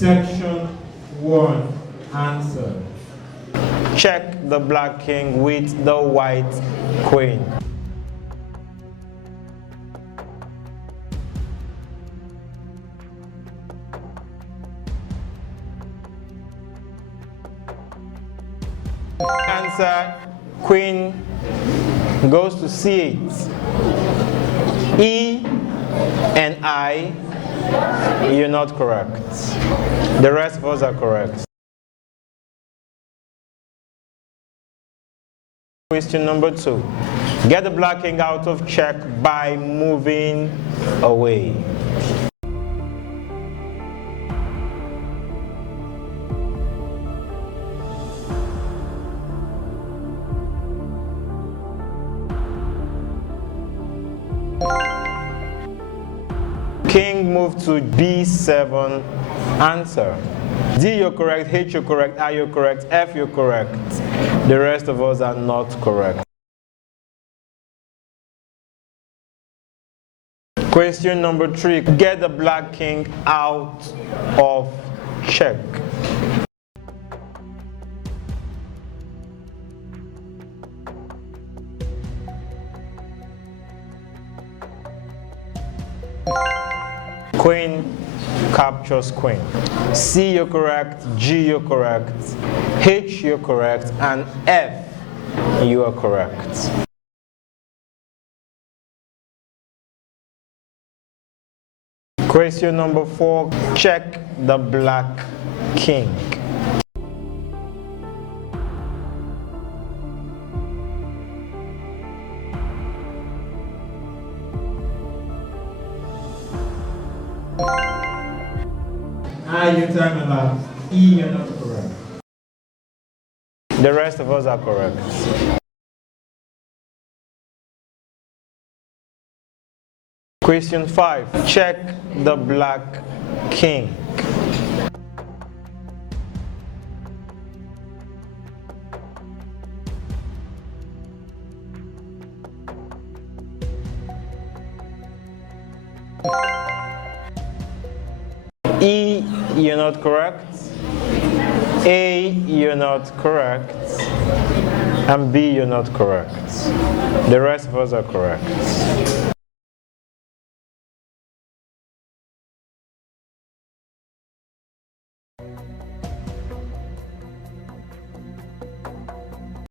Section 1. Answer. Check the black king with the white queen. Answer, queen goes to c8. E and I, you're not correct. The rest of us are correct. Question number 2. Get the black king out of check by moving away. King moved to b7. Answer. D, you're correct. H, you're correct. I, you're correct. F, you're correct. The rest of us are not correct. Question number 3. Get the black king out of check. Queen captures queen. C, you're correct. G, you're correct. H, you're correct. And F, you are correct. Question number 4. Check the black king. I, your time elapsed. E, you're not correct. The rest of us are correct. Question 5. Check the black king. E, you're not correct. A, you're not correct. And B, you're not correct. The rest of us are correct.